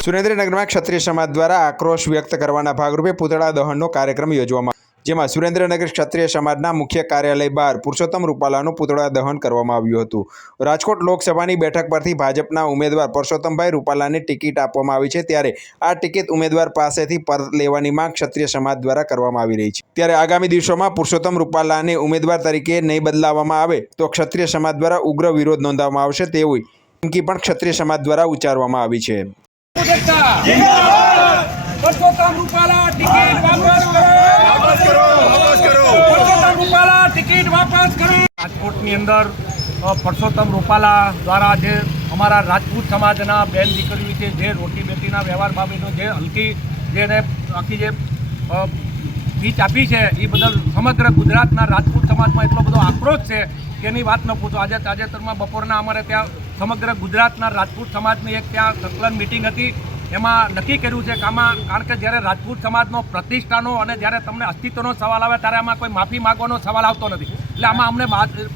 સુરેન્દ્રનગરમાં ક્ષત્રિય સમાજ દ્વારા આક્રોશ વ્યક્ત કરવાના ભાગરૂપે પૂતળા દહનનો કાર્યક્રમ યોજવામાં જેમાં સુરેન્દ્રનગર ક્ષત્રિય સમાજના મુખ્ય કાર્યાલય બહાર પુરુષોત્તમ રૂપાલાનું પૂતળા દહન કરવામાં આવ્યું હતું. રાજકોટ લોકસભાની બેઠક પરથી ભાજપના ઉમેદવાર પરસોત્તમભાઈ રૂપાલાને ટિકિટ આપવામાં આવી છે ત્યારે આ ટિકિટ ઉમેદવાર પાસેથી પરત લેવાની માંગ ક્ષત્રિય સમાજ દ્વારા કરવામાં આવી રહી છે. ત્યારે આગામી દિવસોમાં પુરુષોત્તમ રૂપાલાને ઉમેદવાર તરીકે નહીં બદલાવવામાં આવે તો ક્ષત્રિય સમાજ દ્વારા ઉગ્ર વિરોધ નોંધાવવામાં આવશે તેવી ધમકી પણ ક્ષત્રિય સમાજ દ્વારા ઉચ્ચારવામાં આવી છે. રાજકોટની અંદર પરસોત્તમ રૂપાલા દ્વારા જે અમારા રાજપૂત સમાજના બેન દીકરીઓ છે, જે રોટી બેટીના વ્યવહાર બાબતનો જે હલકી જેને આખી જે સ્પીચ આપી છે, એ બદલ સમગ્ર ગુજરાતના રાજપૂત સમાજમાં એટલો બધો આક્રોશ છે, કે એની વાત ન પૂછો. આજે તાજેતરમાં બપોરના અમારે ત્યાં સમગ્ર ગુજરાતના રાજપૂત સમાજની એક ત્યાં સંકલન મિટિંગ હતી. એમાં નક્કી કર્યું છે કે આમાં કારણ કે જ્યારે રાજપૂત સમાજનો પ્રતિષ્ઠાનો અને જ્યારે તમને અસ્તિત્વનો સવાલ આવે ત્યારે આમાં કોઈ માફી માગવાનો સવાલ આવતો નથી. એટલે આમાં અમને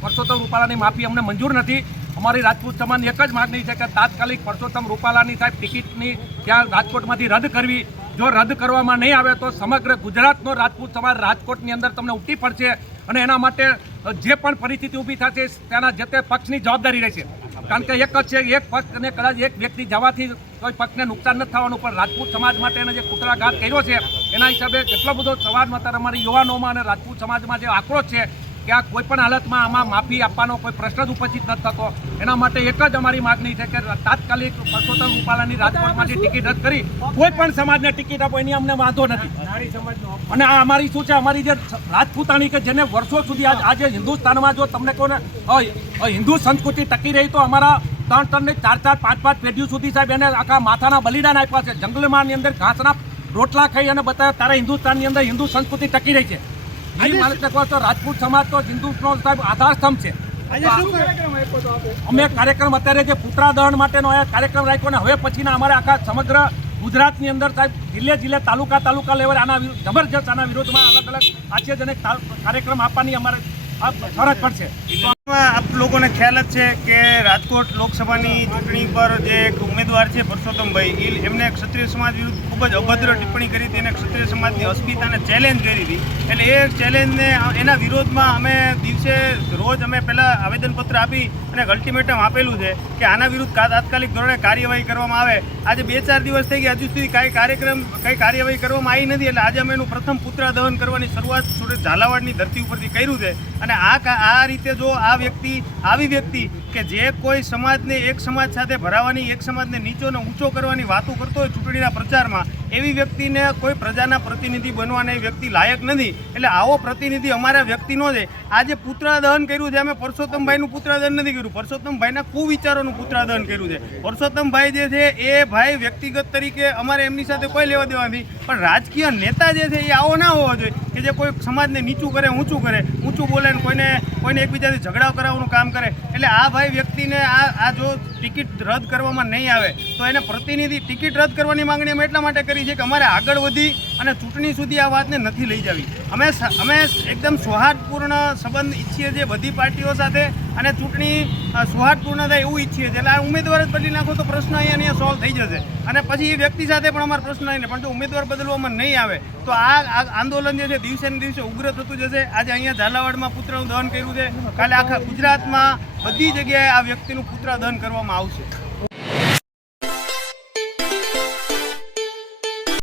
પરસોત્તમ રૂપાલાની માફી અમને મંજૂર નથી. અમારી રાજપૂત સમાજની એક જ માગણી છે કે તાત્કાલિક પરસોત્તમ રૂપાલાની સાહેબ ટિકિટની ત્યાં રાજકોટમાંથી રદ કરવી. જો રદ કરવામાં નહીં આવે તો સમગ્ર ગુજરાતનો રાજપૂત સમાજ રાજકોટની અંદર તમને ઉઠી પડશે અને એના માટે જે પણ પરિસ્થિતિ ઊભી થશે, તેના જે તે પક્ષની જવાબદારી રહેશે. કારણ કે એક જ છે, એક પક્ષ અને કદાચ એક વ્યક્તિ જવાથી કોઈ પક્ષને નુકસાન નથી થવાનું, પણ રાજપૂત સમાજ માટે એને જે કૂતરાઘાત કર્યો છે, એના હિસાબે કેટલો બધો સમાજમાં અત્યારે અમારી યુવાનોમાં અને રાજપૂત સમાજમાં જે આક્રોશ છે કે આ કોઈ પણ હાલતમાં આમાં માફી આપવાનો કોઈ પ્રશ્ન જ ઉપસ્થિત નથી થતો. એના માટે એક જ અમારી માગણી છે કે તાત્કાલિક પરસોત્તમ રૂપાલાની રાજકોટમાંથી ટિકિટ રદ કરી કોઈ પણ સમાજને ટિકિટ આપો એની અમને વાંધો નથી. અને આ અમારી શું છે? અમારી જે રાજપૂતાણી કે જેને વર્ષો સુધી આજે હિન્દુસ્તાનમાં જો તમને કોને હિન્દુ સંસ્કૃતિ ટકી રહી તો અમારા ત્રણ ત્રણ ને ચાર ચાર પાંચ પાંચ પેઢીઓ સુધી સાહેબ એને આખા માથાના બલિદાન આપ્યા છે. જંગલમાં ની અંદર ઘાસના રોટલા ખાઈ અને બતાવ્યા તારે હિન્દુસ્તાનની અંદર હિન્દુ સંસ્કૃતિ ટકી રહી છે. એ માણસને કહો તો રાજપૂત સમાજ તો હિન્દુનો સાહેબ આધાર સ્તંભ છે અમે કાર્યક્રમ અત્યારે જે પુતળા દહન માટેનો આ કાર્યક્રમ રાખ્યો ને હવે પછીના અમારે આખા સમગ્ર ગુજરાતની અંદર સાહેબ જિલ્લે જિલ્લે તાલુકા તાલુકા લેવલે આના વિરુદ્ધ જબરજસ્ત આના વિરોધમાં અલગ અલગ આશ્ચર્યજનક કાર્યક્રમ આપવાની અમારે આ ફરજ પડશે આપ લોકોને ખ્યાલ જ છે કે રાજકોટ લોકસભાની ચૂંટણી પર જે એક ઉમેદવાર છે પરસોત્તમભાઈ એમને ક્ષત્રિય સમાજ વિરુદ્ધ ખૂબ જ અભદ્ર ટિપ્પણી કરી હતી. અને ક્ષત્રિય સમાજની અસ્મિતાને ચેલેન્જ કરી હતી. એટલે એ ચેલેન્જને એના વિરોધમાં અમે દિવસે રોજ અમે પહેલાં આવેદનપત્ર આપી અને અલ્ટિમેટમ આપેલું છે કે આના વિરુદ્ધ તાત્કાલિક ધોરણે કાર્યવાહી કરવામાં આવે. આજે બે ચાર દિવસ થઈ ગયા, હજુ સુધી કાંઈ કાર્યક્રમ, કંઈ કાર્યવાહી કરવામાં આવી નથી. એટલે આજે અમે એનું પ્રથમ પુત્ર દહન કરવાની શરૂઆત સુરત ઝાલાવાડની ધરતી ઉપરથી કર્યું છે. અને આ આ રીતે જો આ વ્યક્તિ, આવી વ્યક્તિ કે જે કોઈ સમાજને એક સમાજ સાથે ભરાવાની, એક સમાજને નીચો ને ઊંચો કરવાની વાતો કરતો હોય ચૂંટણીના પ્રચારમાં, એવી વ્યક્તિને કોઈ પ્રજાના પ્રતિનિધિ બનવાને વ્યક્તિ લાયક નથી. એટલે આવો પ્રતિનિધિ અમારા વ્યક્તિનો છે. આજે પુત્રાદહન કર્યું છે. અમે પરસોત્તમભાઈનું પુત્રાદહન નથી કર્યું. પરસોત્તમભાઈના કુવિચારોનું પુત્રાદહન કર્યું છે. પરસોત્તમભાઈ જે છે એ ભાઈ વ્યક્તિગત તરીકે અમારે એમની સાથે કોઈ લેવા દેવા નથી. પણ રાજકીય નેતા જે છે એ આવો ના હોવો જોઈએ કે જે કોઈ સમાજને નીચું કરે, ઊંચું કરે. ઊંચું બોલે કોઈને કોઈને એકબીજાથી ઝઘડાવ કરાવવાનું કામ કરે, એટલે આ ભાઈ વ્યક્તિને આ આ જો ટિકિટ રદ કરવામાં નહીં આવે, તો એને પ્રતિનિધિ ટિકિટ રદ કરવાની માંગણી અમે એટલા માટે કરી છે કે અમારે આગળ વધી અને ચૂંટણી સુધી આ વાતને નથી લઈ જવી. અમે અમે એકદમ સૌહાર્દપૂર્ણ સંબંધ ઈચ્છીએ છીએ બધી પાર્ટીઓ સાથે અને ચૂંટણી સૌહાર્દપૂર્ણ થાય એવું ઈચ્છીએ છીએ. એટલે આ ઉમેદવાર જ બદલી નાખો તો પ્રશ્ન અહીંયા ને અહીંયા સોલ્વ થઈ જશે. અને પછી એ વ્યક્તિ સાથે પણ અમારો પ્રશ્ન નહીં પણ જો ઉમેદવાર બદલવામાં નહીં આવે, તો આ આંદોલન જે છે, દિવસે ને દિવસે ઉગ્ર થતું જશે. આજે અહીંયા ઝાલાવાડમાં પુત્રનું દહન કર્યું છે. કાલે આખા ગુજરાતમાં બધી જગ્યાએ આ વ્યક્તિનું પુત્ર દહન કરવામાં આવશે.